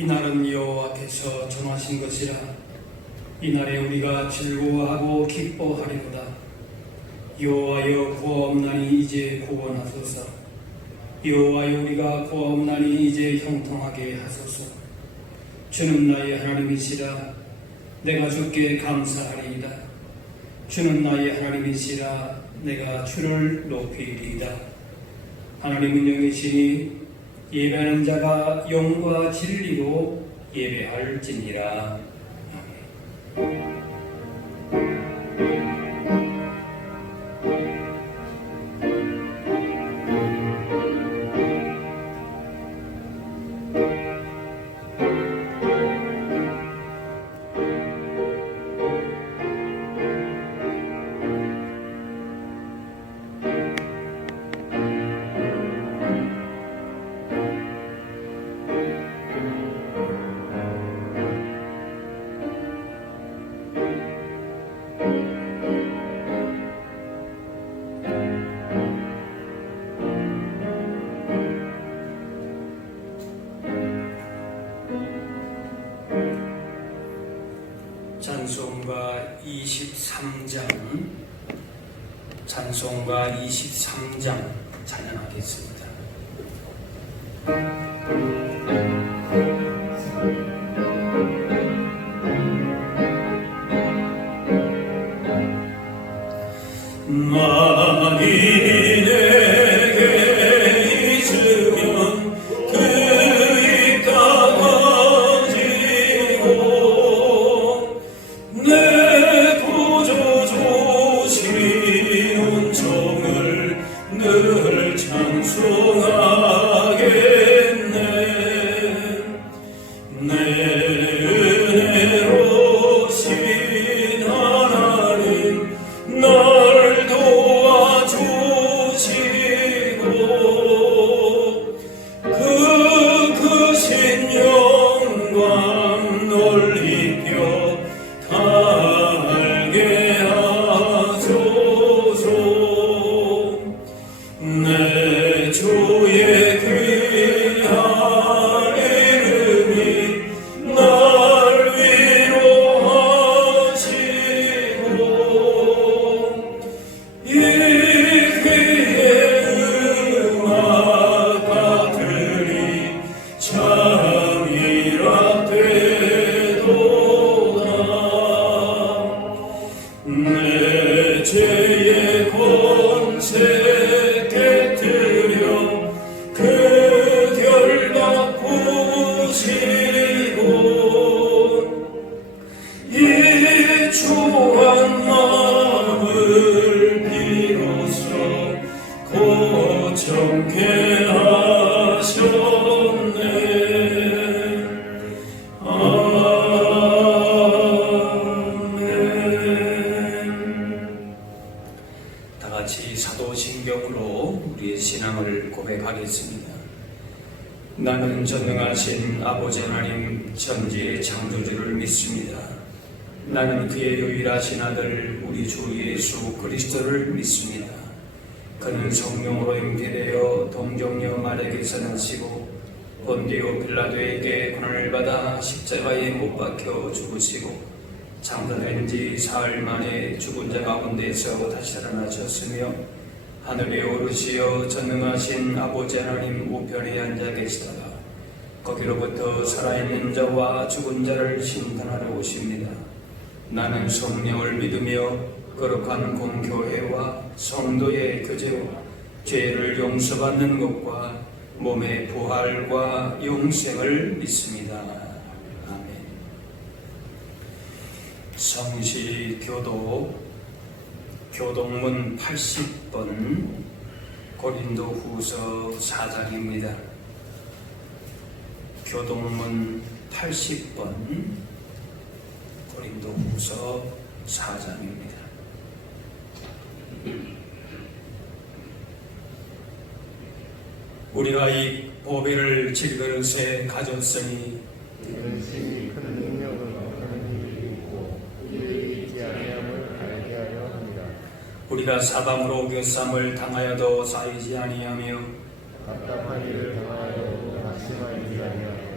이날은 여호와께서 정하신 것이라. 이날에 우리가 즐거워하고 기뻐하리로다. 여호와여 구하옵나니 이제 구원하소서. 여호와여 우리가 구하옵나니 이제 형통하게 하소서. 주는 나의 하나님이시라. 내가 주께 감사하리이다. 주는 나의 하나님이시라. 내가 주를 높이리이다. 하나님은 영이시니 예배하는 자가 영과 진리로 예배할지니라. 아멘. 찬송가 23장 찬양하겠습니다. 만이 내게 잊으면 그 입 다가지고 내 구주 주신 은총을 늘 찬송 나는 전능하신 아버지 하나님 천지의 창조주를 믿습니다. 나는 그의 유일하신 아들 우리 주 예수 그리스도를 믿습니다. 그는 성령으로 잉태되어 동정녀 마리아에게서 나시고 본디오 빌라도에게 고난을 받아 십자가에 못 박혀 죽으시고 장사된 지 사흘 만에 죽은 자 가운데서 다시 살아나셨으며 하늘에 오르시어 전능하신 아버지 하나님 우편에 앉아 계시다가 거기로부터 살아있는 자와 죽은 자를 심판하러 오십니다. 나는 성령을 믿으며 거룩한 공교회와 성도의 교제와 죄를 용서받는 것과 몸의 부활과 영생을 믿습니다. 아멘. 성시교도 교동문 80번 고린도후서 4장입니다. 교동문 80번 고린도후서 4장입니다. 우리가 이 보배를 질그릇에 가졌으니 이는 심히 큰 능력을 얻는 일이고 우리의 있지 아니함을 알게 하려 합니다. 우리가 사방으로 교쌈을 당하여도 쌓이지 아니하며 답답한 일을 당하여도 낙심하지 아니하며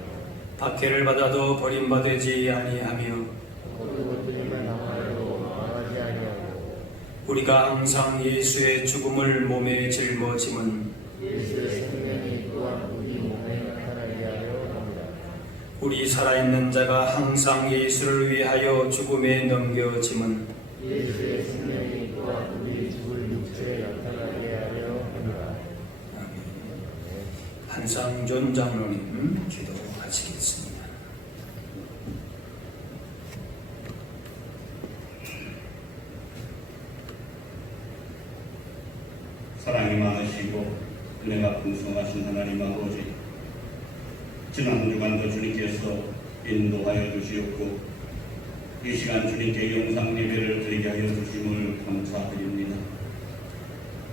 박해를 받아도 버림받지 아니하며 고통을 당하여도 망하지 아니하고 우리가 항상 예수의 죽음을 몸에 짊어짐은 예수의 생명이 또한 우리 몸에 나타나게 하려 합니다. 우리 살아있는 자가 항상 예수를 위하여 죽음에 넘겨짐은 예수의 생명이 또한 우리 죽을 육체에 나타나게 하려 합니다. 한상존 장로님 기도하시겠습니다. 사랑이 많으시고 은혜가 풍성하신 하나님 아버지, 지난 한 주간도 주님께서 인도하여 주시었고 이 시간 주님께 영상 예배를 드리게 하여 주심을 감사드립니다.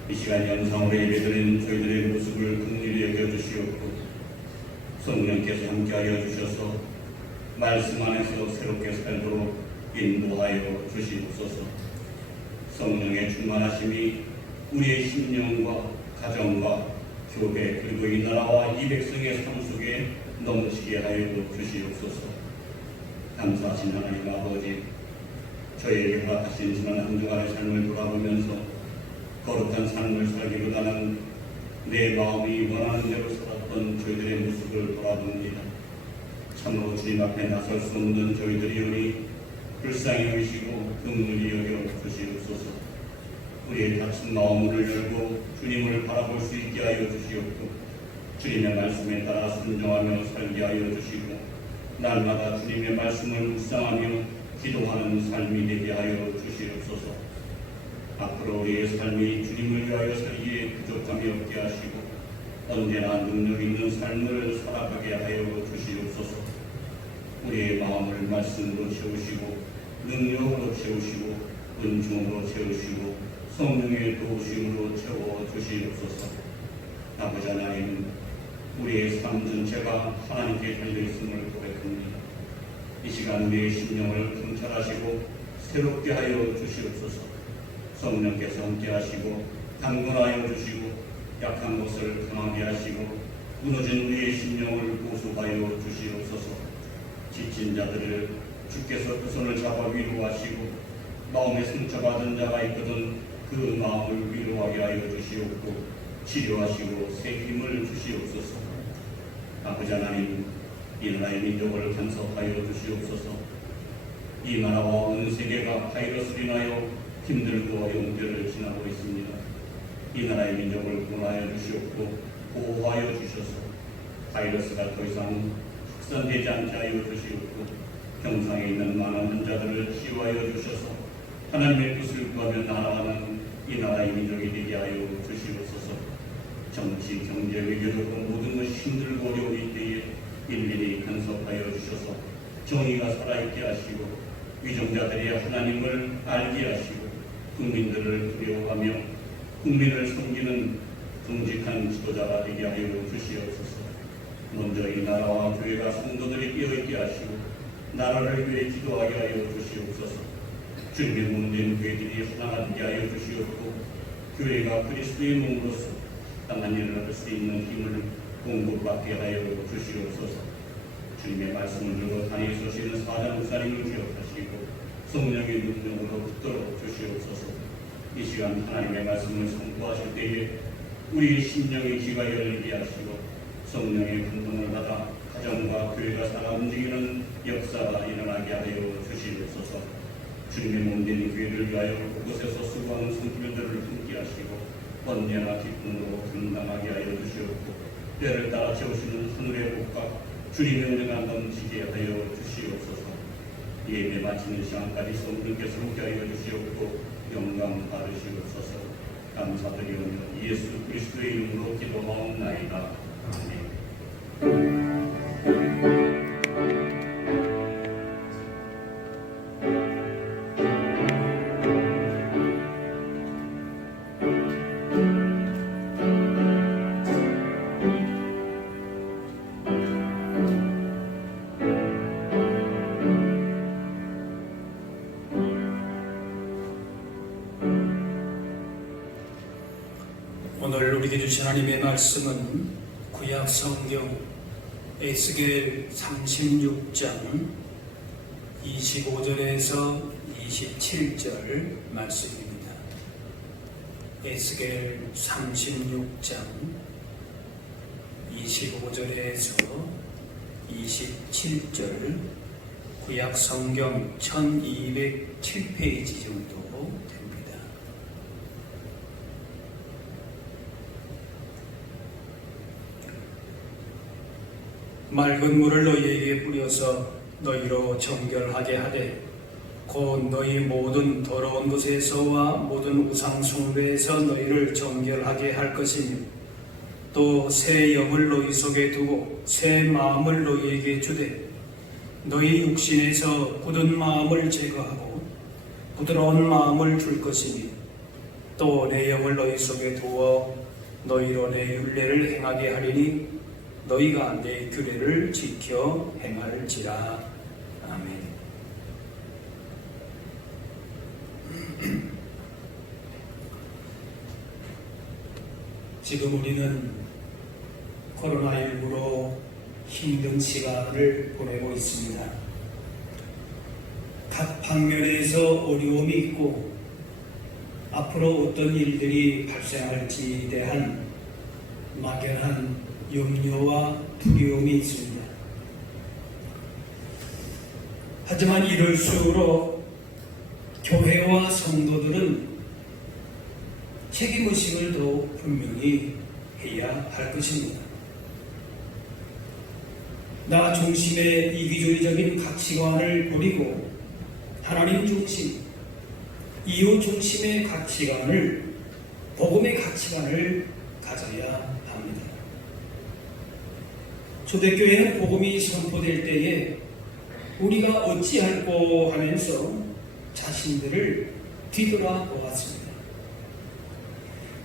이 시간 영상으로 예배드리는 저희들의 모습을 긍휼히 여겨주시었고 성령께서 함께하여 주셔서 말씀 안에서 새롭게 살도록 인도하여 주시옵소서. 성령의 충만하심이 우리의 심령과 가정과 교회 그리고 이 나라와 이 백성의 삶 속에 넘치게 하여 주시옵소서. 감사하신 하나님 아버지, 저희에게 허락하신 지난 한 주간의 삶을 돌아보면서 거룩한 삶을 살기보다는 내 마음이 원하는 대로 살았던 저희들의 모습을 돌아봅니다. 참으로 주님 앞에 나설 수 없는 저희들이오니 불쌍히 여기시고 긍휼히 여겨 주시옵소서. 우리의 닫힌 마음을 열고 주님을 바라볼 수 있게 하여 주시옵고 주님의 말씀에 따라 순종하며 살게 하여 주시고 날마다 주님의 말씀을 묵상하며 기도하는 삶이 되게 하여 주시옵소서. 앞으로 우리의 삶이 주님을 위하여 살기에 부족함이 없게 하시고 언제나 능력 있는 삶을 살아가게 하여 주시옵소서. 우리의 마음을 말씀으로 채우시고 능력으로 채우시고 은총으로 채우시고 성령의 도우심으로 채워주시옵소서. 아버지 하나님, 우리의 삶 전체가 하나님께 달려있음을 고백합니다. 이 시간 우리의 심령을 통찰하시고 새롭게 하여 주시옵소서. 성령께서 함께 하시고 강건하여 주시고 약한 것을 강하게 하시고 무너진 우리의 심령을 보수하여 주시옵소서. 지친 자들을 주께서 그 손을 잡아 위로하시고 마음에 상처받은 자가 있거든 그 마음을 위로하게 하여 주시옵고 치료하시고 새 힘을 주시옵소서. 아버지 하나님, 이 나라의 민족을 간섭하여 주시옵소서. 이 나라와 온 세계가 바이러스로 인하여 힘들고 어려운 때를 지나고 있습니다. 이 나라의 민족을 구원하여 주시옵고 보호하여 주셔서 바이러스가 더 이상 확산되지 않게 하여 주시옵고 병상에 있는 많은 환자들을 치유하여 주셔서 하나님의 뜻을 구하며 나아가는 이 나라의 민족이 되게 하여 주시옵소서. 정치, 경제, 외교적으로 모든 것이 힘들고 어려운 이때에 일일이 간섭하여 주셔서 정의가 살아있게 하시고 위정자들이 하나님을 알게 하시고 국민들을 두려워하며 국민을 섬기는 정직한 지도자가 되게 하여 주시옵소서. 먼저 이 나라와 교회가 성도들이 깨어있게 하시고 나라를 위해 기도하게 하여 주시옵소서. 주님의 몸된 교회들이 하나되게 하여 주시옵고 교회가 그리스도의 몸으로서 땅한 일을 할 수 있는 힘을 공급받게 하여 주시옵소서. 주님의 말씀을 들어 단에 서시는 사자 목사님을 기억하시고 성령의 능력으로 붙들어 주시옵소서. 이 시간 하나님의 말씀을 선포하실 때에 우리의 심령의 귀가 열리게 하시고 성령의 감동을 받아 가정과 교회가 살아 움직이는 역사가 일어나게 하여 주시옵소서. 주님의 몸된 교회를 위하여 그곳에서 수고하는 성도들을 함께 하시고 번뇌나 기쁨으로 감당하게 하여 주시옵고 때를 따라 채우시는 하늘의 복과 주님의 은혜가 넘치게 하여 주시옵소서. 예배 마치는 시간까지 성도님께서 함께 하여 주시옵고 영광 받으시옵소서. 감사드리오며 예수 그리스도의 이름으로 기도하옵나이다. 아멘. 오늘 우리에게 주신 하나님의 말씀은 구약 성경 에스겔 36장 25절에서 27절 말씀입니다. 에스겔 36장 25절에서 27절 구약 성경 1207페이지 정도 됩니다. 맑은 물을 너희에게 뿌려서 너희로 정결하게 하되 곧 너희 모든 더러운 것에서와 모든 우상 숭배에서 너희를 정결하게 할 것이며 또 새 영을 너희 속에 두고 새 마음을 너희에게 주되 너희 육신에서 굳은 마음을 제거하고 부드러운 마음을 줄 것이니 또 내 영을 너희 속에 두어 너희로 내 율례를 행하게 하리니 너희가 내 규례를 지켜 행할지라. 아멘. 지금 우리는 코로나19로 힘든 시간을 보내고 있습니다. 각 방면에서 어려움이 있고 앞으로 어떤 일들이 발생할지에 대한 막연한 염려와 두려움이 있습니다. 하지만 이럴수록 교회와 성도들은 책임의식을 더 분명히 해야 할 것입니다. 나 중심의 이기주의적인 가치관을 버리고 하나님 중심, 이웃 중심의 가치관을, 복음의 가치관을 가져야 합니다. 초대교회는 복음이 선포될 때에 우리가 어찌할꼬 하면서 자신들을 뒤돌아보았습니다.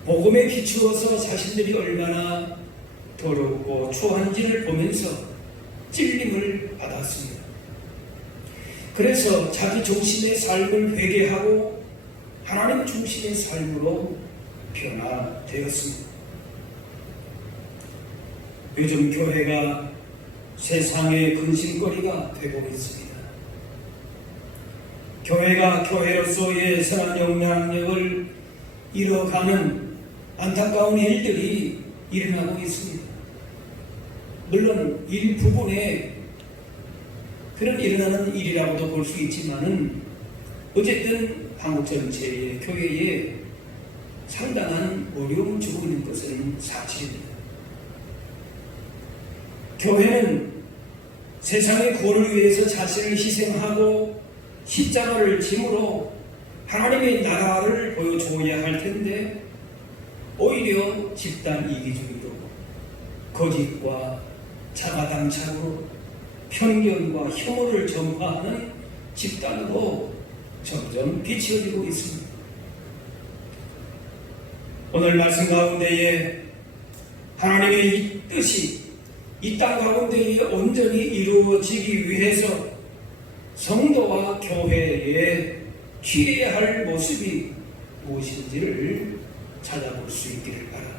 복음에 비추어서 자신들이 얼마나 더럽고 추한지를 보면서 찔림을 받았습니다. 그래서 자기 중심의 삶을 회개하고 하나님 중심의 삶으로 변화되었습니다. 요즘 교회가 세상의 근심거리가 되고 있습니다. 교회가 교회로서의 선한 영향력을 잃어가는 안타까운 일들이 일어나고 있습니다. 물론 일부분에 그런 일어나는 일이라고도 볼 수 있지만은 어쨌든 한국 전체의 교회에 상당한 어려움을 주고 있는 것은 사실입니다. 교회는 세상의 구원을 위해서 자신을 희생하고 십자가를 짐으로 하나님의 나라를 보여줘야 할 텐데 오히려 집단 이기주의로 거짓과 자가당착으로 편견과 혐오를 전파하는 집단으로 점점 비치어지고 있습니다. 오늘 말씀 가운데에 하나님의 이 뜻이 이 땅 가운데에 온전히 이루어지기 위해서 성도와 교회에 취해야 할 모습이 무엇인지를 찾아볼 수 있기를 바랍니다.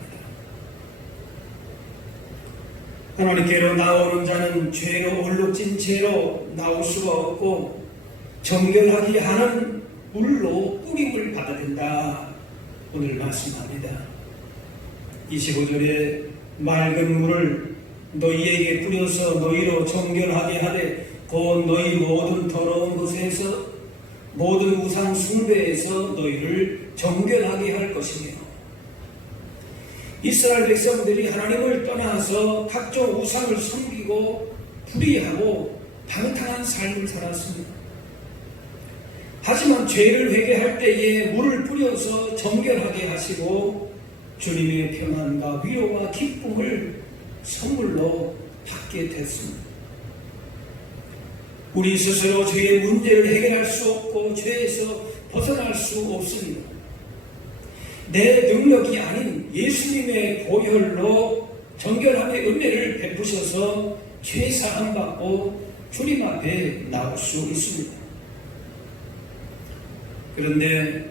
하나님께로 나오는 자는 죄로 얼룩진 죄로 나올 수가 없고 정결하게 하는 물로 뿌림을 받아야 된다. 오늘 말씀합니다. 25절에 맑은 물을 너희에게 뿌려서 너희로 정결하게 하되 곧 너희 모든 더러운 것에서 모든 우상 숭배에서 너희를 정결하게 할 것이며 이스라엘 백성들이 하나님을 떠나서 각종 우상을 섬기고 불의하고 방탕한 삶을 살았습니다. 하지만 죄를 회개할 때에 물을 뿌려서 정결하게 하시고 주님의 평안과 위로와 기쁨을 선물로 받게 됐습니다. 우리 스스로 죄의 문제를 해결할 수 없고 죄에서 벗어날 수 없습니다. 내 능력이 아닌 예수님의 보혈로 정결함의 은혜를 베푸셔서 죄 사함 받고 주님 앞에 나올 수 있습니다. 그런데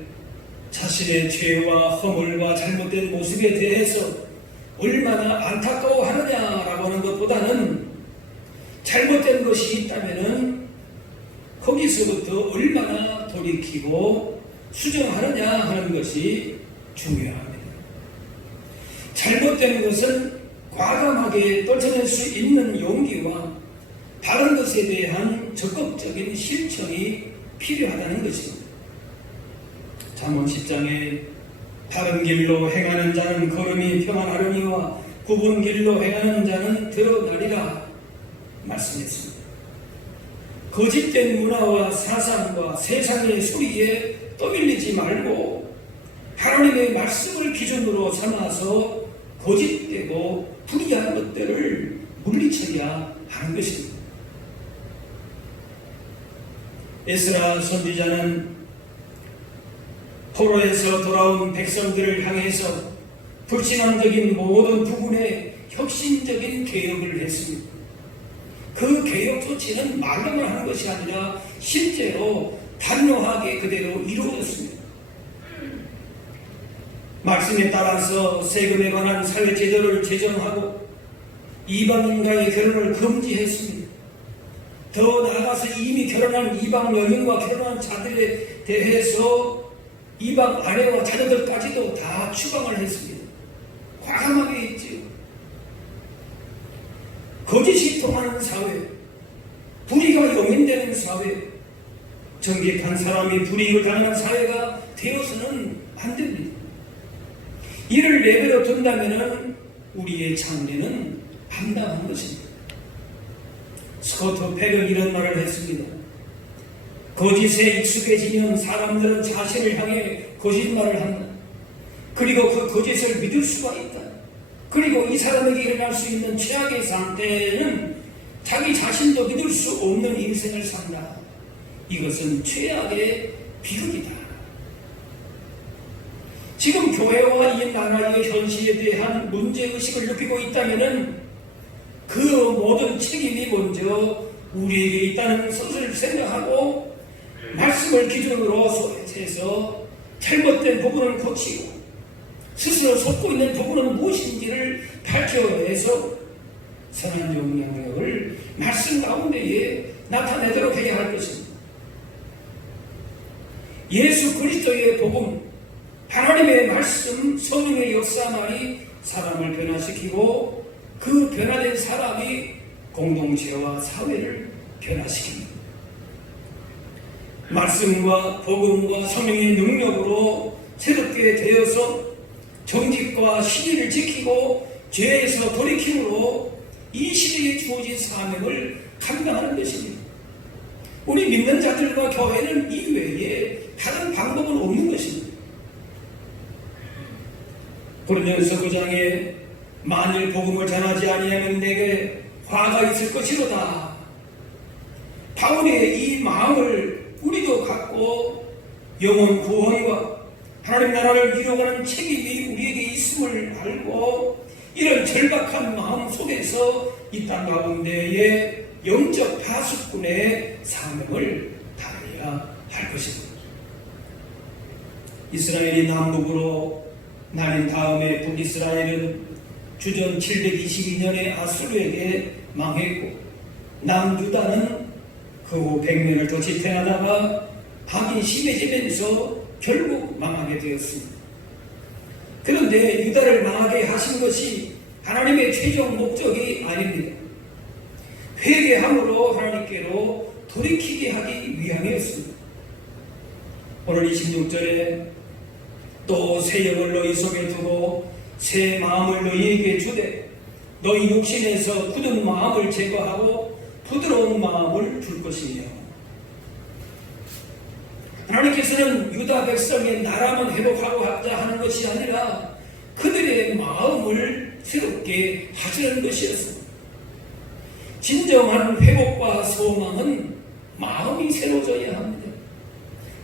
자신의 죄와 허물과 잘못된 모습에 대해서 얼마나 안타까워하느냐라고 하는 것보다는 잘못된 것이 있다면 거기서부터 얼마나 돌이키고 수정하느냐 하는 것이 중요합니다. 잘못된 것은 과감하게 떨쳐낼 수 있는 용기와 바른 것에 대한 적극적인 실천이 필요하다는 것입니다. 잠언 10장에 바른 길로 행하는 자는 걸음이 평안하려니와 굽은 길로 행하는 자는 드러나리라 말씀했습니다. 거짓된 문화와 사상과 세상의 소리에 떠밀리지 말고 하나님의 말씀을 기준으로 삼아서 거짓되고 불의한 것들을 물리쳐야 하는 것입니다. 에스라 선지자는 포로에서 돌아온 백성들을 향해서 불신앙적인 모든 부분에 혁신적인 개혁을 했습니다. 그 개혁 조치는 말로만 하는 것이 아니라 실제로 단호하게 그대로 이루어졌습니다. 말씀에 따라서 세금에 관한 사회제도를 제정하고 이방인과의 결혼을 금지했습니다. 더 나아가서 이미 결혼한 이방 여인과 결혼한 자들에 대해서 이방 아내와 자녀들까지도 다 추방을 했습니다. 과감하게 했지요. 거짓이 통하는 사회, 불의가 용인되는 사회, 정직한 사람이 불이익을 당하는 사회가 되어서는 안 됩니다. 이를 내버려 둔다면 우리의 장래는 암담한 것입니다. 스코트 팩은 이런 말을 했습니다. 거짓에 익숙해지면 사람들은 자신을 향해 거짓말을 한다. 그리고 그 거짓을 믿을 수가 있다. 그리고 이 사람에게 일어날 수 있는 최악의 상태는 자기 자신도 믿을 수 없는 인생을 산다. 이것은 최악의 비극이다. 지금 교회와 이 나라의 현실에 대한 문제의식을 느끼고 있다면 그 모든 책임이 먼저 우리에게 있다는 것을 생각하고 말씀을 기준으로 해서 잘못된 부분을 고치고 스스로 속고 있는 부분은 무엇인지를 밝혀내서 선한 영향력을 말씀 가운데에 나타내도록 해야 할 것입니다. 예수 그리스도의 복음, 하나님의 말씀, 성령의 역사만이 사람을 변화시키고 그 변화된 사람이 공동체와 사회를 변화시킵니다. 말씀과 복음과 성령의 능력으로 새롭게 되어서 정직과 신의를 지키고 죄에서 돌이킴으로 이 시대에 주어진 사명을 감당하는 것입니다. 우리 믿는 자들과 교회는 이 외에 다른 방법은 없는 것입니다. 고린도전서 9장에 만일 복음을 전하지 아니하면 내게 화가 있을 것이로다. 바울의 이 마음을 우리도 갖고 영혼 구원과 하나님 나라를 이루어가는 책임이 우리에게 있음을 알고 이런 절박한 마음 속에서 이 땅 가운데에 영적 파수꾼의 사명을 다해야 할 것입니다. 이스라엘이 남북으로 나뉜 다음에 북이스라엘은 주전 722년에 아수르에게 망했고 남유다는 그 후 100년을 더 지탱하다가 박이 심해지면서 결국 망하게 되었습니다. 그런데 유다를 망하게 하신 것이 하나님의 최종 목적이 아닙니다. 회개함으로 하나님께로 돌이키게 하기 위함이었습니다. 오늘 26절에 또 새 영을 너희 속에 두고 새 마음을 너희에게 주되 너희 육신에서 굳은 마음을 제거하고 부드러운 마음을 줄 것이며, 하나님께서는 유다 백성의 나라만 회복하고자 하는 것이 아니라 그들의 마음을 새롭게 하시는 것이었습니다. 진정한 회복과 소망은 마음이 새로워져야 합니다.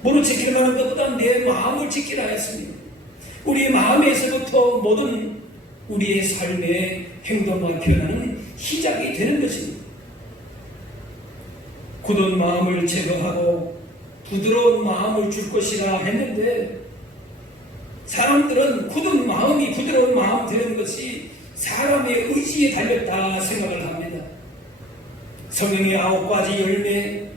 뭐로 지킬 만한 것보다 내 마음을 지키라 했습니다. 우리 마음에서부터 모든 우리의 삶의 행동과 변화는 시작이 되는 것입니다. 굳은 마음을 제거하고 부드러운 마음을 줄 것이라 했는데, 사람들은 굳은 마음이 부드러운 마음 되는 것이 사람의 의지에 달렸다 생각을 합니다. 성경의 9가지 열매,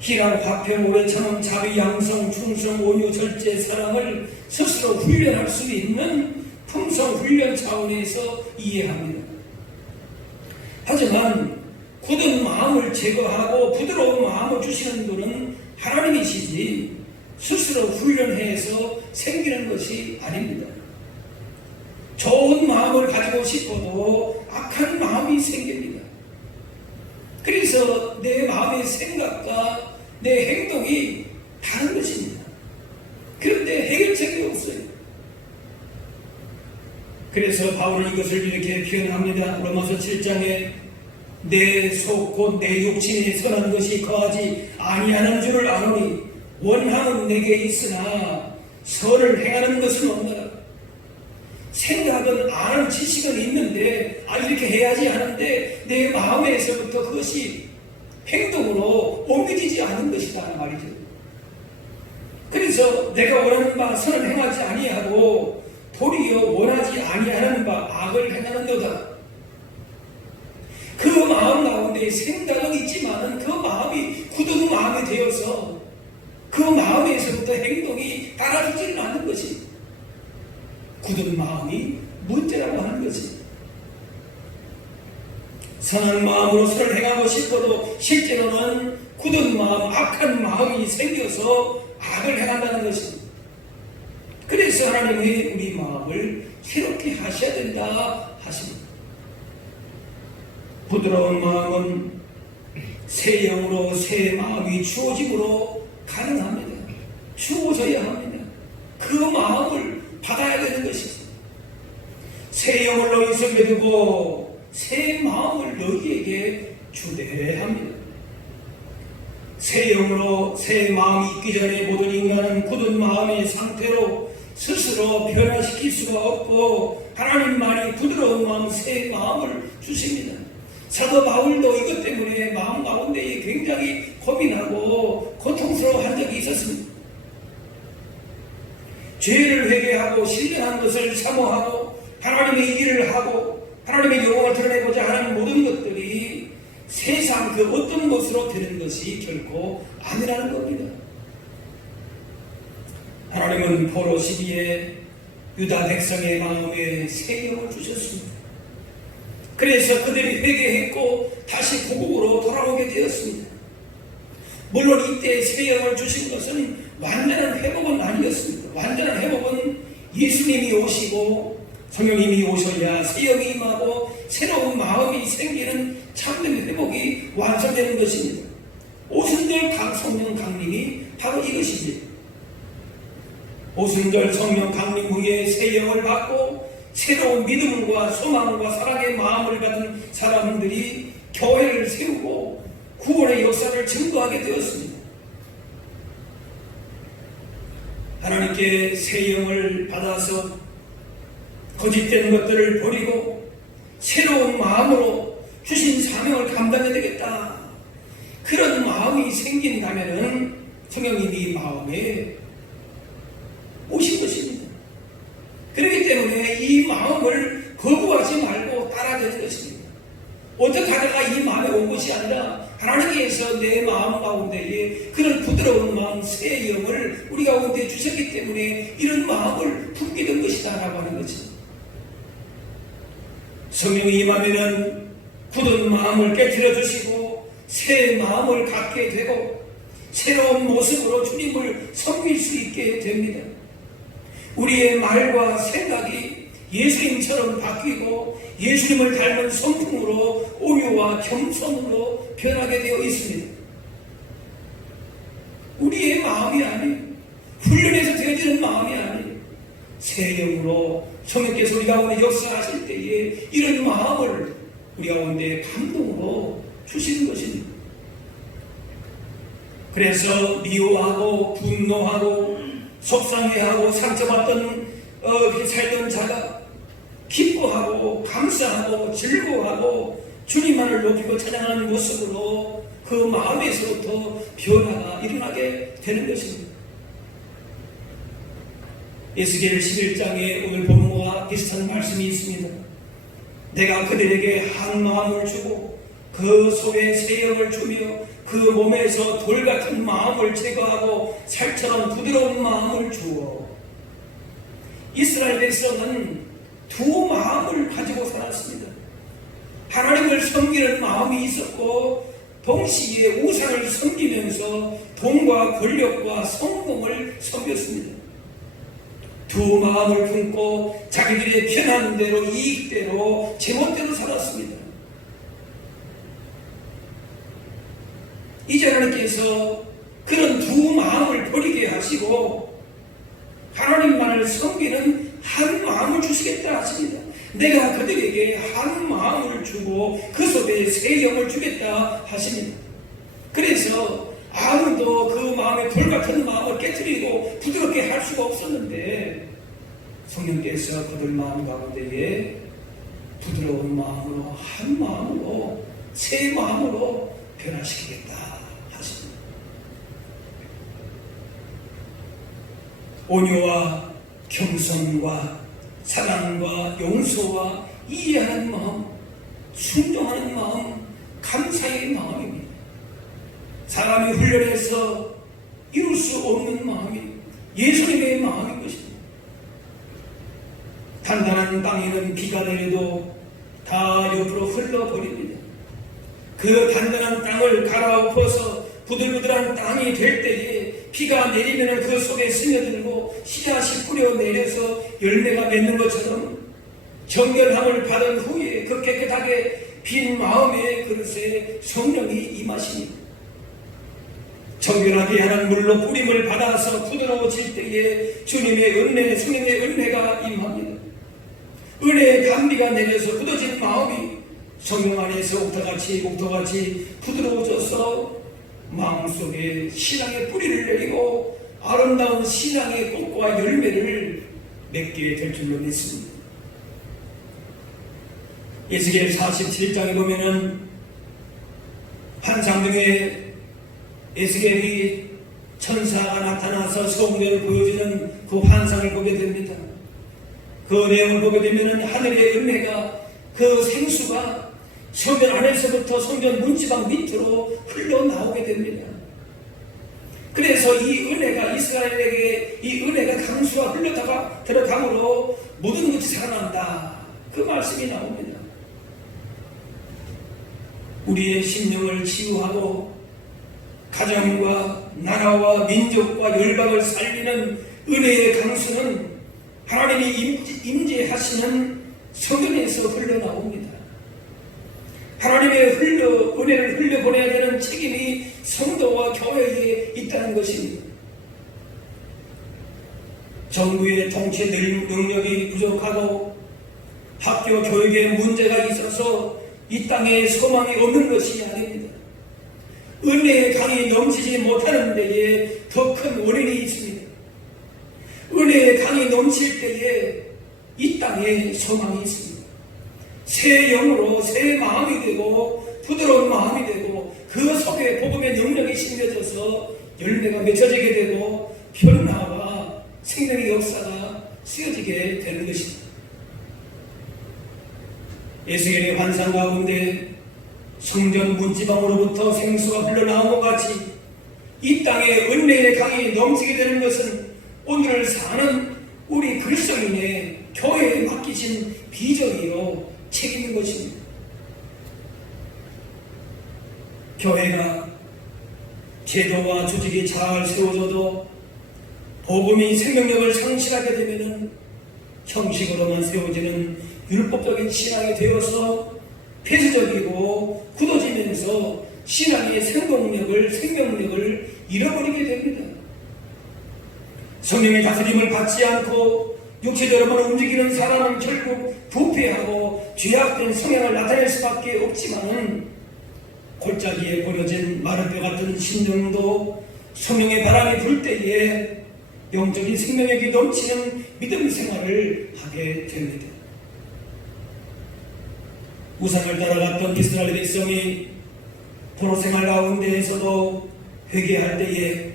희락, 화평, 오래 참음, 자비, 양성, 충성, 온유, 절제, 사랑을 스스로 훈련할 수 있는 품성 훈련 차원에서 이해합니다. 하지만 굳은 마음을 제거하고 부드러운 마음을 주시는 분은 하나님이시지 스스로 훈련해서 생기는 것이 아닙니다. 좋은 마음을 가지고 싶어도 악한 마음이 생깁니다. 그래서 내 마음의 생각과 내 행동이 다른 것입니다. 그런데 해결책이 없어요. 그래서 바울은 이것을 이렇게 표현합니다. 로마서 7장에 내 속 곧 내 육신에 선한 것이 거하지 아니하는 줄을 아노니 원함은 내게 있으나 선을 행하는 것은 없노라. 생각은 아는 지식은 있는데 이렇게 해야지 하는데 내 마음에서부터 그것이 행동으로 옮겨지지 않은 것이다 말이죠. 그래서 내가 원하는 바 선을 행하지 아니하고 도리어 원하지 아니하는 바 악을 행하는도다. 그 마음 가운데 생각은 있지만은 그 마음이 굳은 마음이 되어서 그 마음에서부터 행동이 따라주지는 않는 것이 굳은 마음이 문제라고 하는 것이. 선한 마음으로 선을 행하고 싶어도 실제로는 굳은 마음, 악한 마음이 생겨서 악을 행한다는 것입니다. 그래서 하나님이 우리 마음을 새롭게 하셔야 된다 하십니다. 부드러운 마음은 새 영으로 새 마음이 주어짐으로 가능합니다. 주어져야 합니다. 그 마음을 받아야 되는 것이죠. 새 영을 너희 속에 두고 새 마음을 너희에게 주되 합니다. 새 영으로 새 마음이 있기 전에 모든 인간은 굳은 마음의 상태로 스스로 변화시킬 수가 없고 하나님만이 부드러운 마음, 새 마음을 주십니다. 사도 바울도 이것 때문에 마음 가운데 굉장히 고민하고 고통스러워한 적이 있었습니다. 죄를 회개하고 신령한 것을 사모하고 하나님의 일을 하고 하나님의 영광을 드러내고자 하는 모든 것들이 세상 그 어떤 것으로 되는 것이 결코 아니라는 겁니다. 하나님은 포로 시기에 유다 백성의 마음에 새 영을 주셨습니다. 그래서 그들이 회개했고 다시 고국으로 돌아오게 되었습니다. 물론 이때 새 영을 주신 것은 완전한 회복은 아니었습니다. 완전한 회복은 예수님이 오시고 성령님이 오셔야 새 영이 임하고 새로운 마음이 생기는 참된 회복이 완성되는 것입니다. 오순절 성령 강림이 바로 이것이지. 오순절 성령 강림 후에 새 영을 받고 새로운 믿음과 소망과 사랑의 마음을 가진 사람들이 교회를 세우고 구원의 역사를 증거하게 되었습니다. 하나님께 새 영을 받아서 거짓된 것들을 버리고 새로운 마음으로 주신 사명을 감당해야 되겠다. 그런 마음이 생긴다면은 성령님이 마음에 오신 것입니다. 그렇기 때문에 이 마음을 거부하지 말고 따라야 되는 것입니다. 어떻게 하다가 이 마음에 온 것이 아니라 하나님께서 내 마음 가운데에 그런 부드러운 마음, 새 영을 우리 가운데 주셨기 때문에 이런 마음을 품게 된 것이다 라고 하는 거죠. 성령이 임하면은 굳은 마음을 깨트려 주시고 새 마음을 갖게 되고 새로운 모습으로 주님을 섬길 수 있게 됩니다. 우리의 말과 생각이 예수님처럼 바뀌고 예수님을 닮은 성품으로 오유와 겸손으로 변하게 되어 있습니다. 우리의 마음이 아니에요. 훈련해서 되어지는 마음이 아니에요. 새 영으로 성령께서 우리 가운데 역사하실 때에 이런 마음을 우리 가운데 감동으로 주시는 것입니다. 그래서 미워하고 분노하고 속상해하고 상처받던 살던 자가 기뻐하고 감사하고 즐거워하고 주님만을 높이고 찬양하는 모습으로 그 마음에서부터 변화가 일어나게 되는 것입니다. 에스겔 11장에 오늘 본문과 비슷한 말씀이 있습니다. 내가 그들에게 한 마음을 주고 그 속에 새 영을 주며 그 몸에서 돌같은 마음을 제거하고 살처럼 부드러운 마음을 주어 이스라엘 백성은 두 마음을 가지고 살았습니다. 하나님을 섬기는 마음이 있었고 동시에 우상을 섬기면서 돈과 권력과 성공을 섬겼습니다. 두 마음을 품고 자기들의 편한 대로 이익대로 제멋대로 살았습니다. 이제 하나님께서 그런 두 마음을 버리게 하시고 하나님만을 섬기는 한 마음을 주시겠다 하십니다. 내가 그들에게 한 마음을 주고 그 속에 새 영을 주겠다 하십니다. 그래서 아무도 그 마음에 돌같은 마음을 깨트리고 부드럽게 할 수가 없었는데 성령께서 그들 마음 가운데에 부드러운 마음으로 한 마음으로 새 마음으로 변화시키겠다 하십니다. 온유와 겸손과 사랑과 용서와 이해하는 마음, 순종하는 마음, 감사의 마음입니다. 사람이 훈련해서 이룰 수 없는 마음이 예수님의 마음인 것입니다. 단단한 땅에는 비가 내려도 다 옆으로 흘러버립니다. 그 단단한 땅을 갈아엎어서 부들부들한 땅이 될 때에 비가 내리면 그 속에 스며들고 씨앗이 뿌려 내려서 열매가 맺는 것처럼 정결함을 받은 후에 그 깨끗하게 빈 마음의 그릇에 성령이 임하십니다. 정결하게 하는 물로 뿌림을 받아서 부드러워질 때에 주님의 은혜, 성령의 은혜가 임합니다. 은혜의 감비가 내려서 굳어진 마음이 성령 안에서 옥토같이 부드러워져서 마음속에 신앙의 뿌리를 내리고 아름다운 신앙의 꽃과 열매를 맺게 될 줄로 믿습니다. 에스겔 47장에 보면은 환상 중에 에스겔이 천사가 나타나서 성전을 보여주는 그 환상을 보게 됩니다. 그 내용을 보게 되면은 하늘의 은혜가 그 생수가 성전 안에서부터 성전 문지방 밑으로 흘러나오게 됩니다. 그래서 이 은혜가 이스라엘에게 이 은혜가 강수와 흘러다가 들어가므로 모든 것이 살아난다. 그 말씀이 나옵니다. 우리의 심령을 치유하고 가정과 나라와 민족과 열방을 살리는 은혜의 강수는 하나님이 임재하시는 성전에서 흘러나옵니다. 하나님의 은혜를 흘려보내야 되는 책임이 성도와 교회에 있다는 것입니다. 정부의 통치 능력이 부족하고 학교 교육에 문제가 있어서 이 땅에 소망이 없는 것이 아닙니다. 은혜의 강이 넘치지 못하는 데에 더 큰 원인이 있습니다. 은혜의 강이 넘칠 때에 이 땅에 소망이 있습니다. 새 영으로 새 마음이 되고 부드러운 마음이 되고 그 속에 복음의 능력이 심겨져서 열매가 맺혀지게 되고 변화와 생명의 역사가 쓰여지게 되는 것입니다. 에스겔의 환상 가운데 성전 문지방으로부터 생수가 흘러나온 것 같이 이 땅에 은혜의 강이 넘치게 되는 것은 오늘 사는 우리 그리스도인의 교회에 맡기신 비전이요 책임인 것입니다. 교회가 제도와 조직이 잘 세워져도 복음이 생명력을 상실하게 되면 형식으로만 세워지는 율법적인 신앙이 되어서 폐쇄적이고 굳어지면서 신앙의 생명력을 잃어버리게 됩니다. 성령의 다스림을 받지 않고 육체대로만 움직이는 사람은 결국 부패하고 죄악된 성향을 나타낼 수밖에 없지만은 골짜기에 버려진 마른 뼈 같은 심령도 성령의 바람이 불 때에 영적인 생명력이 넘치는 믿음 생활을 하게 됩니다. 우상을 따라갔던 이스라엘 백성이 포로 생활 가운데에서도 회개할 때에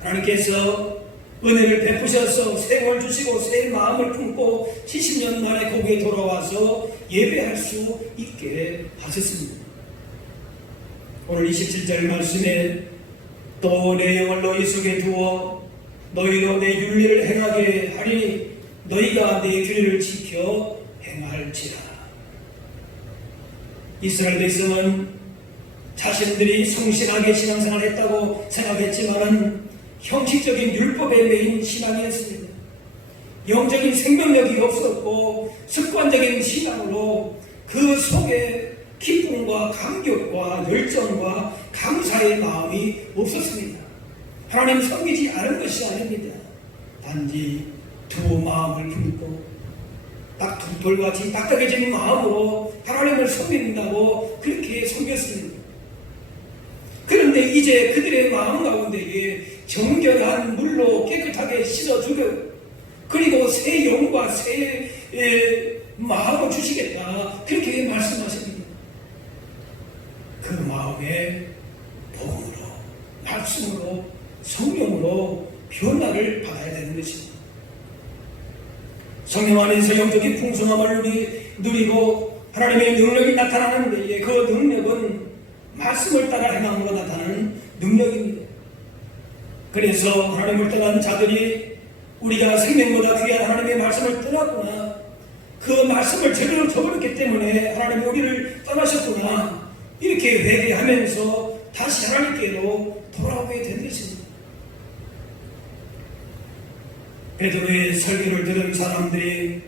하나님께서 은혜를 베푸셔서 새 몸을 주시고 새 마음을 품고 70년 만에 거기에 돌아와서 예배할 수 있게 하셨습니다. 오늘 27절 말씀에 또 내 영을 너희 속에 두어 너희로 내 윤리를 행하게 하리니 너희가 내 규례를 지켜 행할지라. 이스라엘 백성은 자신들이 성실하게 신앙생활을 했다고 생각했지만은 형식적인 율법에 매인 신앙이었습니다. 영적인 생명력이 없었고 습관적인 신앙으로 그 속에 기쁨과 감격과 열정과 감사의 마음이 없었습니다. 하나님 섬기지 않은 것이 아닙니다. 단지 두 마음을 품고 딱 두 돌같이 딱딱해진 마음으로 하나님을 섬긴다고 그렇게 섬겼습니다. 그런데 이제 그들의 마음 가운데에 정결한 물로 깨끗하게 씻어주고 그리고 새 영과 새 마음을 주시겠다 그렇게 말씀하십니다. 그 마음에 복음으로 말씀으로 성령으로 변화를 받아야 되는 것입니다. 성령 안에서 영적인 풍성함을 누리고 하나님의 능력이 나타나는 데에 그 능력은 말씀을 따라 행함으로 나타나는 능력입니다. 그래서 하나님을 떠난 자들이 우리가 생명보다 귀한 하나님의 말씀을 떠났구나, 그 말씀을 제대로 저버렸기 때문에 하나님이 우리를 떠나셨구나 이렇게 회개하면서 다시 하나님께로 돌아오게 된 것입니다. 베드로의 설교를 들은 사람들이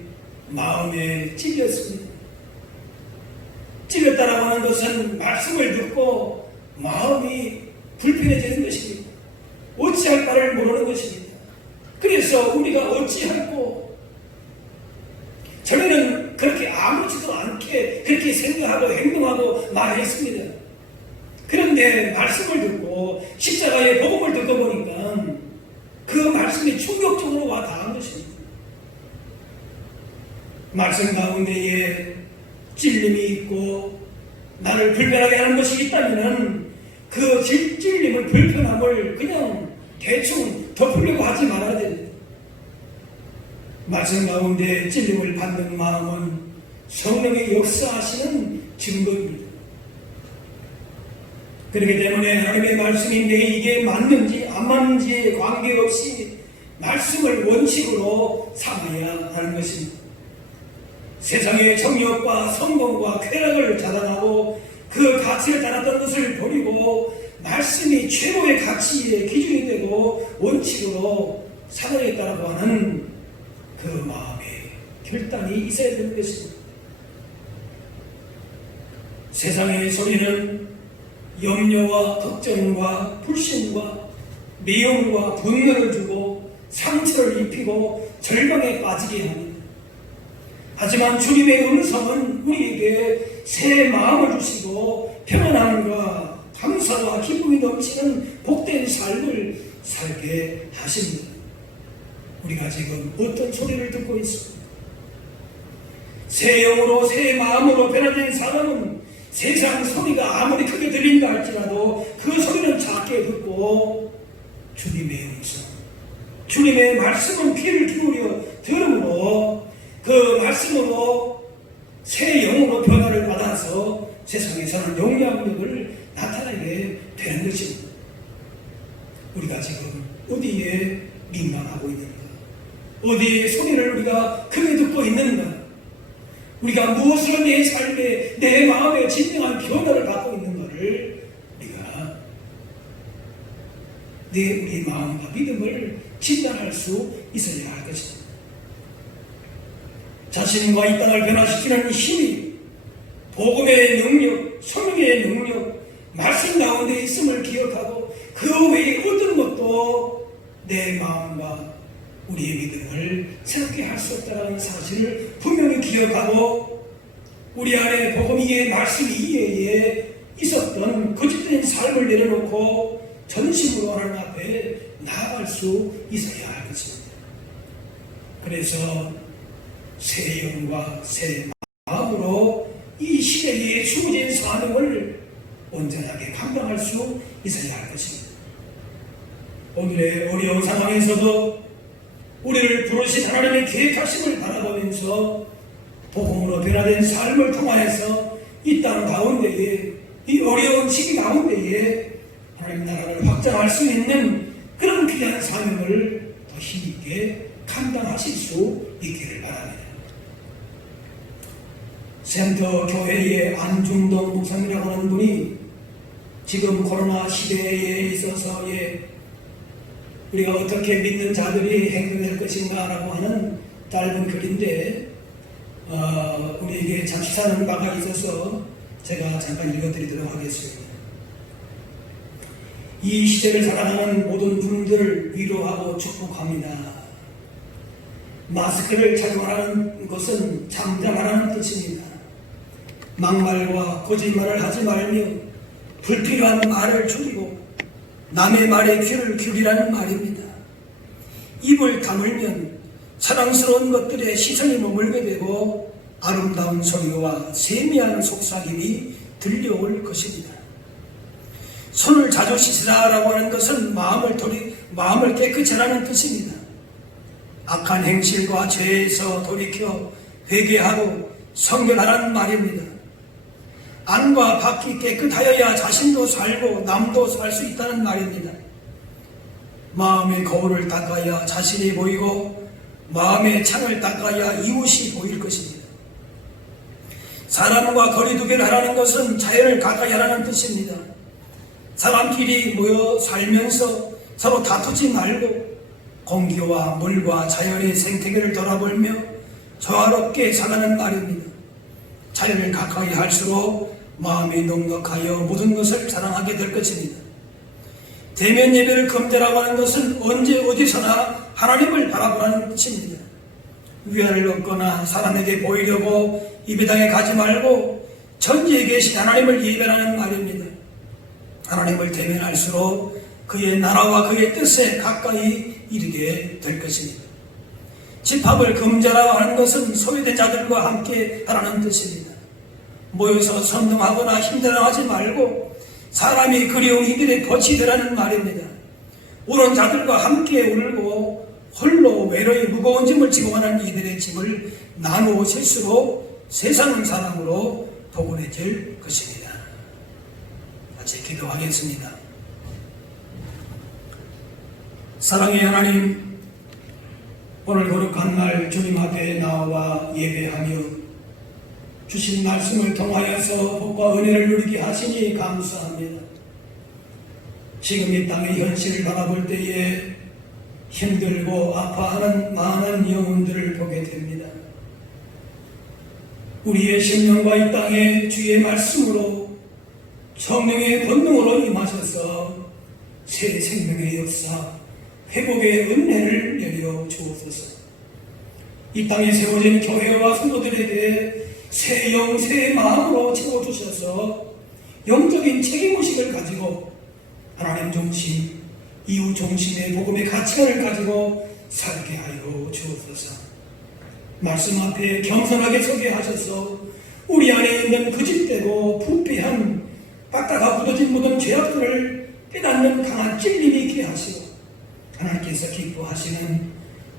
마음에 찔렸습니다. 찔렸다라고 하는 것은 말씀을 듣고 마음이 불편해지는 것입니다. 어찌할 바를 모르는 것입니다. 그래서 우리가 어찌하고 저는 그렇게 아무렇지도 않게 그렇게 생각하고 행동하고 말했습니다. 그런데 말씀을 듣고 십자가의 복음을 듣고 보니까 그 말씀이 충격적으로 와 닿은 것입니다. 말씀 가운데에 찔림이 있고 나를 불편하게 하는 것이 있다면 그 찔림을 불편함을 그냥 대충 덮으려고 하지 말아야 됩니다. 말씀 가운데 찔림을 받는 마음은 성령의 역사하시는 증거입니다. 그렇기 때문에 하나님의 말씀인데 이게 맞는지 안 맞는지에 관계없이 말씀을 원칙으로 삼아야 하는 것입니다. 세상의 정욕과 성공과 쾌락을 자랑하고 그 가치를 따랐던 것을 버리고 말씀이 최고의 가치의 기준이 되고 원칙으로 살아야겠다고 하는 그 마음의 결단이 있어야 되는 것입니다. 세상의 소리는 염려와 걱정과 불신과 미움과 분노를 주고 상처를 입히고 절망에 빠지게 합니다. 하지만 주님의 음성은 우리에게 새 마음을 주시고 평안함과 감사와 기쁨이 넘치는 복된 삶을 살게 하십니다. 우리가 지금 어떤 소리를 듣고 있습니까? 새 영으로 새 마음으로 변화된 사람은 세상 소리가 아무리 크게 들린다 할지라도 그 소리는 작게 듣고 주님의 음성, 주님의 말씀은 귀를 기울여 들음으로 그 말씀으로 새 영으로 변화를 받아서 세상에 사는 영향력을 나타내게 되는 것입니다. 우리가 지금 어디에 민망하고 있는가? 어디에 소리를 우리가 크게 듣고 있는가? 우리가 무엇으로 내 삶에, 내 마음에 진정한 변화를 받고 있는가를 우리가 우리 마음과 믿음을 진단할 수 있어야 할 것입니다. 자신과 이 땅을 변화시키는 힘이 복음의 능력, 성령의 능력, 말씀 가운데 있음을 기억하고 그 외에 어떤 것도 내 마음과 우리의 믿음을 새롭게 할 수 없다는 사실을 분명히 기억하고 우리 안에 복음 이외의 말씀 이외에 있었던 거짓된 삶을 내려놓고 전심으로 하나님 앞에 나아갈 수 있어야 할 것입니다. 그래서 새 영과 새 마음으로 이 시대에 주어진 사명을 온전하게 감당할 수 있어야 할 것입니다. 오늘의 어려운 상황에서도 우리를 부르신 하나님의 계획하심을 바라보면서 복음으로 변화된 삶을 통하여서 이 땅 가운데에, 이 어려운 시기 가운데에 하나님 나라를 확장할 수 있는 그런 귀한 사명을 더 힘있게 감당하실 수 있기를 바랍니다. 센터 교회의 안중동 목사님이라고 하는 분이 지금 코로나 시대에 있어서의 우리가 어떻게 믿는 자들이 행동할 것인가 라고 하는 짧은 글인데 우리에게 잠시사는 바가 있어서 제가 잠깐 읽어드리도록 하겠습니다. 이 시대를 살아가는 모든 분들을 위로하고 축복합니다. 마스크를 착용하는 것은 잠잠하라는 뜻입니다. 막말과 거짓말을 하지 말며 불필요한 말을 줄이고 남의 말에 귀를 기울이라는 말입니다. 입을 다물면 사랑스러운 것들에 시선이 머물게 되고 아름다운 소리와 세미한 속삭임이 들려올 것입니다. 손을 자주 씻으라라고 하는 것은 마음을 깨끗이 하라는 뜻입니다. 악한 행실과 죄에서 돌이켜 회개하고 성결하라는 말입니다. 안과 밖이 깨끗하여야 자신도 살고 남도 살 수 있다는 말입니다. 마음의 거울을 닦아야 자신이 보이고 마음의 창을 닦아야 이웃이 보일 것입니다. 사람과 거리두기를 하라는 것은 자연을 가까이 하라는 뜻입니다. 사람끼리 모여 살면서 서로 다투지 말고 공기와 물과 자연의 생태계를 돌아보며 조화롭게 살라는 말입니다. 자연을 가까이 할수록 마음이 넉넉하여 모든 것을 사랑하게 될 것입니다. 대면 예배를 금지라고 하는 것은 언제 어디서나 하나님을 바라보라는 뜻입니다. 위안을 얻거나 사람에게 보이려고 예배당에 가지 말고 천지에 계신 하나님을 예배하는 말입니다. 하나님을 대면할수록 그의 나라와 그의 뜻에 가까이 이르게 될 것입니다. 집합을 금지하라고 하는 것은 소외된 자들과 함께 하라는 뜻입니다. 모여서 선동하거나 힘들어하지 말고 사람이 그리운 이들의 덫이 되라는 말입니다. 우는 자들과 함께 울고 홀로 외로이 무거운 짐을 지고 가는 이들의 짐을 나누어 실수로 세상 사람으로 도구해질 것입니다. 같이 기도하겠습니다. 사랑의 하나님, 오늘 거룩한 날 주님 앞에 나와 예배하며 주신 말씀을 통하여서 복과 은혜를 누리게 하시니 감사합니다. 지금 이 땅의 현실을 바라볼 때에 힘들고 아파하는 많은 영혼들을 보게 됩니다. 우리의 심령과 이 땅에 주의 말씀으로 성령의 권능으로 임하셔서 새 생명의 역사, 회복의 은혜를 내려 주옵소서. 이 땅에 세워진 교회와 성도들에게 새 영, 새 마음으로 채워주셔서 영적인 책임의식을 가지고 하나님 중심, 이웃 중심의 복음의 가치관을 가지고 살게 하여 주옵소서. 말씀 앞에 겸손하게 서게 하셔서 우리 안에 있는 거짓되고 부패한 빡다가 굳어진 모든 죄악들을 깨닫는 강한 찔림이 있게 하시고 하나님께서 기뻐하시는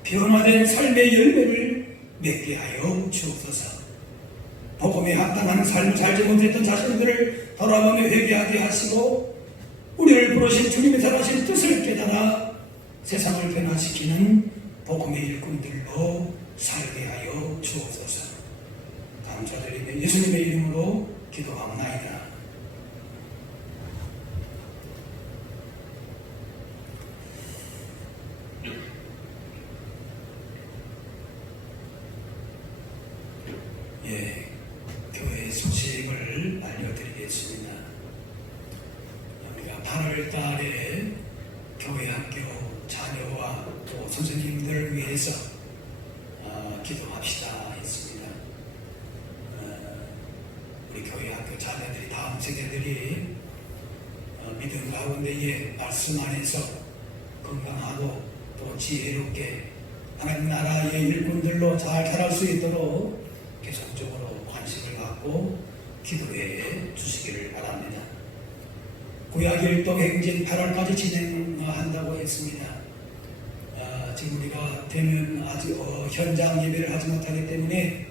변화된 삶의 열매를 맺게 하여 주옵소서. 복음에 합당한 삶을 살지 못했던 자신들을 돌아보며 회개하게 하시고 우리를 부르신 주님의 선하신 뜻을 깨달아 세상을 변화시키는 복음의 일꾼들로 살게 하여 주옵소서. 감사드리며 예수님의 이름으로 기도하옵나이다. 예, 교회 소식을 알려드리겠습니다. 우리가 8월 달에 교회 학교 자녀와 또 선생님들을 위해서 기도합시다 했습니다. 우리 교회 학교 자녀들이 다음 세대들이 믿음 가운데에 말씀 안에서 건강하고 또 지혜롭게 하나님 나라의 일꾼들로 잘 자랄 수 있도록 계속적으로 관심을 갖고 기도해 주시기를 바랍니다. 구약일동 행진 8월까지 진행한다고 했습니다. 지금 우리가 되면 아직 현장 예배를 하지 못하기 때문에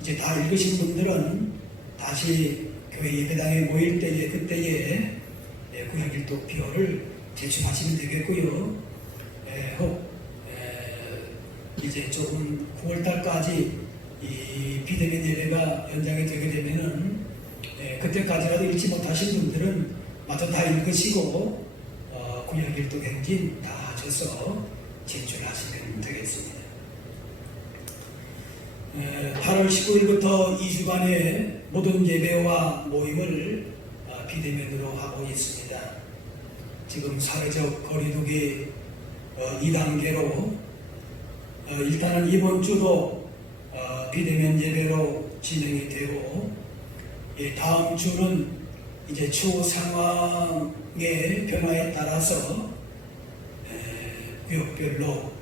이제 다 읽으신 분들은 다시 교회 예배당에 모일 때에 그때에 구약일동 비어를 제출하시면 되겠고요. 이제 조금 9월달까지 이 비대면 예배가 연장이 되게 되면은 그때까지라도 읽지 못하신 분들은 마저 다 읽으시고 구약일동 행진 다 하셔서 제출하시면 되겠습니다. 8월 19일부터 2주간의 모든 예배와 모임을 비대면으로 하고 있습니다. 지금 사회적 거리두기 2단계로 일단은 이번 주도 비대면 예배로 진행이 되고 다음 주는 이제 추후 상황의 변화에 따라서 구역별로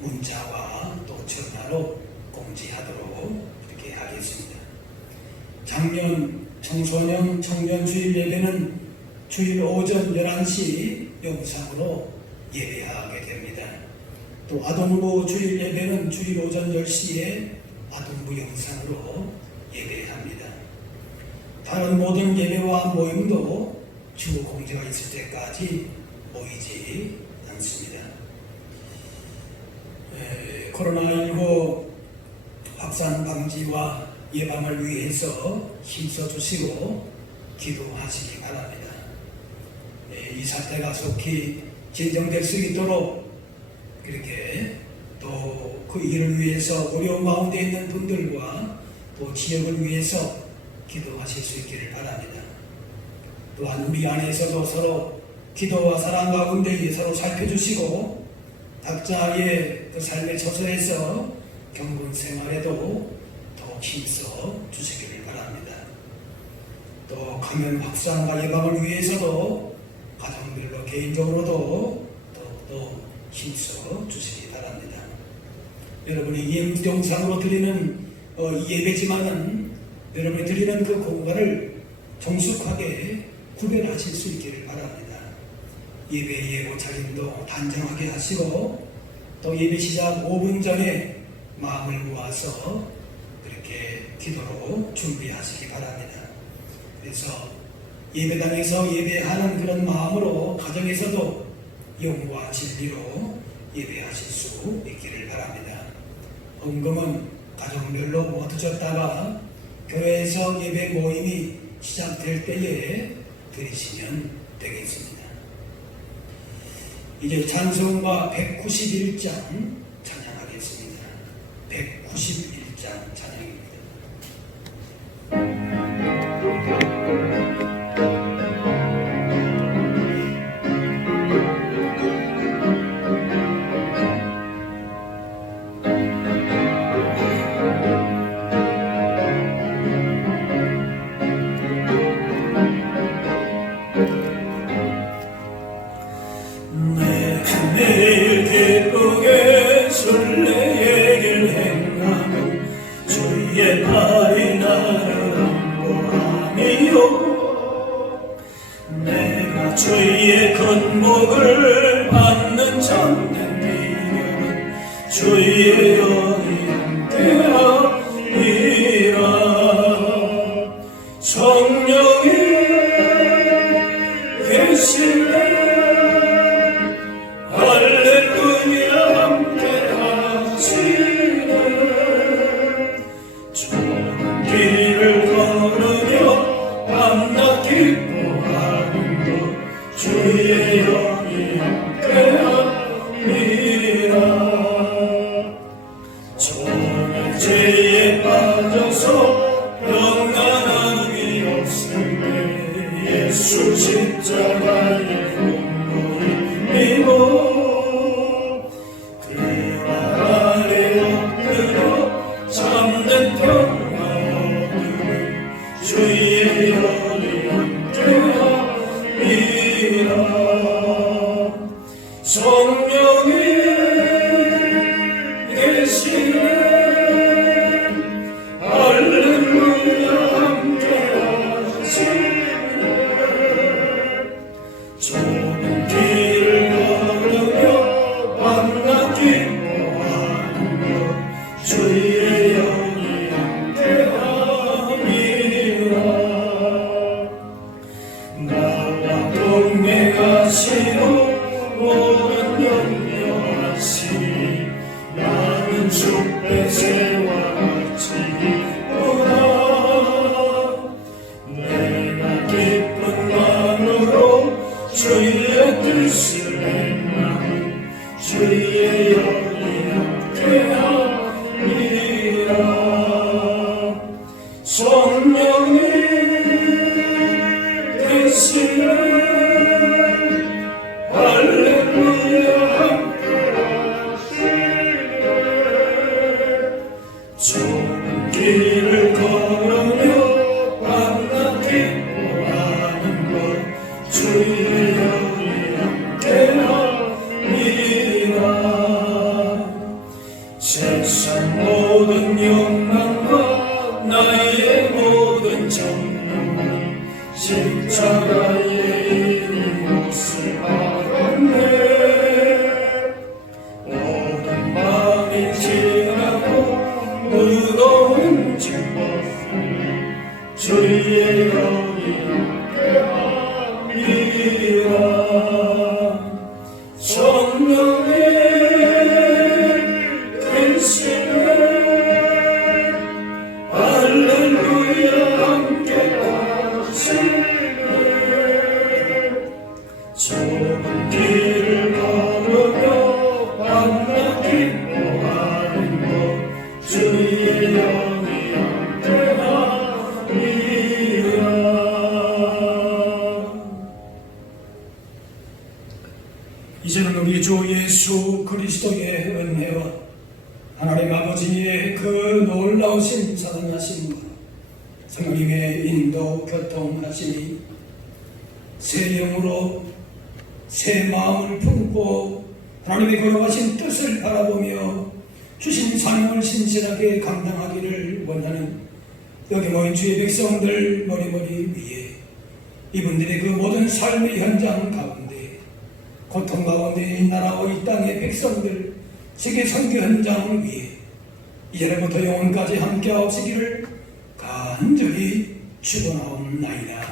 문자와 또 전화로 공지하도록 이렇게 하겠습니다. 작년 청소년 청년 주일 예배는 주일 오전 11시 영상으로 예배하게 됩니다. 또 아동부 주일 예배는 주일 오전 10시에 아동부 영상으로 예배합니다. 다른 모든 예배와 모임도 주 공지가 있을 때까지 모이지 않습니다. 코로나19 확산 방지와 예방을 위해서 힘써 주시고 기도하시기 바랍니다. 이 사태가 속히 진정될 수 있도록 그렇게 또 그 일을 위해서 어려운 가운데 있는 분들과 또 지역을 위해서 기도하실 수 있기를 바랍니다. 또한 우리 안에서도 서로 기도와 사랑 가운데 서로 살펴주시고 각자의 그 삶의 처소에서 경건 생활에도 더욱 힘써 주시기를 바랍니다. 또 감염 확산과 예방을 위해서도 가정별로 개인적으로도 더욱더 힘써 주시기 바랍니다. 여러분이 영상으로 드리는 예배지만은 여러분이 드리는 그 공간을 정숙하게 구별하실 수 있기를 바랍니다. 예배 예고 차림도 단정하게 하시고 또 예배 시작 5분 전에 마음을 모아서 그렇게 기도로 준비하시기 바랍니다. 그래서 예배당에서 예배하는 그런 마음으로 가정에서도 영과 진리로 예배하실 수 있기를 바랍니다. 헌금은 가정별로 모아두셨다가 교회에서 예배 모임이 시작될 때에 드리시면 되겠습니다. 이제 찬송가 191장 찬양하겠습니다. 191장 찬양입니다. 내일 기쁘게 순례의 길 행하며 축복을 받는 참된 비결은 주의 영이 함께하리라. 성령이 계시네 할렐루야 함께하시네. 좋은 길을 걸으며 밤낮 기뻐하는 것 주의 영이 함께하리라. 전의 죄에 빠져서 평안함이 없을 때 예수 십자가의 공로를 믿고 그 말 아래 엎드려 참된 평화 얻으면 주의 영이 함께하리라. 성령이 계시네 할렐루야 함께하시네. 좁은 길을 걸으며 밤낮 기뻐하는 것 주의 영이 함께하리라. 나와 동행하시고 모든 염려하시니 나는 숲배새와 같이 기쁘다. 내가 기쁜 마음으로 주의 뜻을 행하는 주의 영이 함께하리라. 성령이 계시네 할렐루야 함께하시네. 좁은 길을 걸으며 밤낮 기뻐하는 것 주의 영이 함께하리라. 세상 모든 욕망과 나의 모든 정욕은 십자가의 이곳을 받았네. 모든 마음이 지나고 무거운 짐 벗으니 주의 영이 함께하리라. 성령이 계시네 할렐루야 함께하시네. 좁은 길을 걸으며 밤낮 기뻐하는 것 주의 영이 함께하리라. 이제는 우리 주 예수 그리스도의 은혜와 하나님 아버지의 그 놀라우신 사랑하심과 성령님의 인도 교통하심이 새 영으로 새 마음을 품고 하나님의 거룩하신 뜻을 바라보며 주신 사명을 신실하게 감당하기를 원하는 여기 모인 주의 백성들 머리머리 위에 이분들의 그 모든 삶의 현장 가운데 고통 가운데 이 나라와 이 땅의 백성들 세계 선교 현장 위에 이제부터 영원까지 함께하시기를 간절히 축원하옵나이다.